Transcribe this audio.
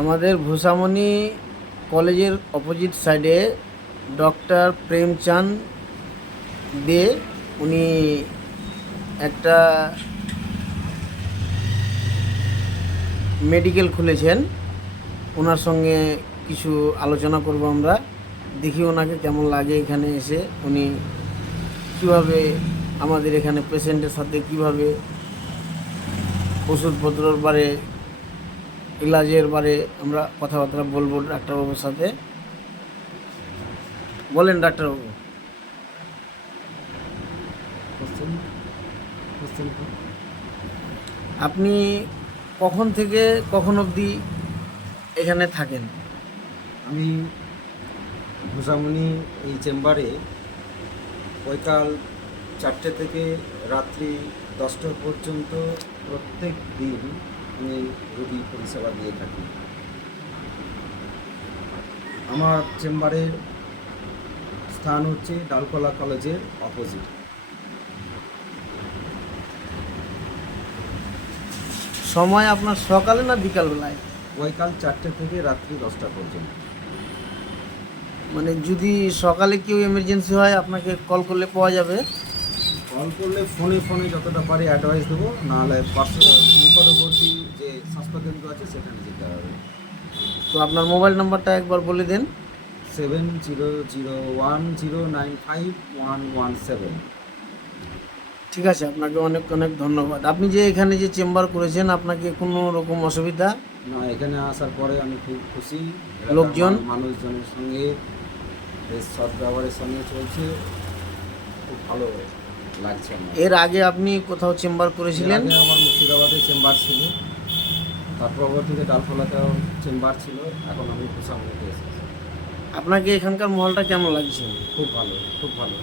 আমাদের ভূষামণি কলেজের অপোজিট সাইডে ডক্টর প্রেমচাঁদ দে, উনি একটা মেডিকেল খুলেছেন। ওনার সঙ্গে কিছু আলোচনা করব আমরা। দেখি ওনাকে কেমন লাগে এখানে এসে, উনি কীভাবে আমাদের এখানে পেশেন্টের সাথে কীভাবে ওষুধপত্রর বারে, ইলাজের বারে আমরা কথাবার্তা বলবো ডাক্তারবাবুর সাথে। বলেন ডাক্তারবাবু। আপনি কখন থেকে কখন অবধি এখানে থাকেন? আমি ভূষামণি এই চেম্বারে বৈকাল 4টে থেকে রাত্রি 10টা পর্যন্ত প্রত্যেক দিন আমি রোগী পরিষেবা দিয়ে থাকি। আমার চেম্বারের স্থান হচ্ছে ডালখোলা কলেজের অপোজিট। সময় আপনার সকালে না বিকালবেলায়? বৈকাল 4টে থেকে রাত্রি 10টা পর্যন্ত। মানে যদি সকালে কেউ এমার্জেন্সি হয় আপনাকে কল করলে পাওয়া যাবে? কল করলে ফোনে যতটা পারি অ্যাডভাইস দেবো, নাহলে নিকটবর্তী যে স্বাস্থ্যকেন্দ্র আছে সেখানে যেতে হবে। তো আপনার মোবাইল নাম্বারটা একবার বলে দেন। 7001095117। ঠিক আছে, আপনাকে অনেক অনেক ধন্যবাদ। আপনি যে এখানে যে চেম্বার করেছেন, আপনাকে কোনো রকম অসুবিধা? না, এখানে আসার পরে আমি খুব খুশি। লোকজন? মানুষজনের সঙ্গে বেশ সদ্ব্যবহারের সঙ্গে চলছে, খুব ভালো লাগছে আমার। এর আগে আপনি কোথাও চেম্বার করেছিলেন? এর আগে আমার মুর্শিদাবাদে চেম্বার ছিল, তার পরবর্তীতে ডালখোলাতেও চেম্বার ছিল, এখন আমি ভূষামণিতে এসেছি। আপনাকে এখানকার মহলটা কেমন লাগছে? খুব ভালো, খুব ভালো।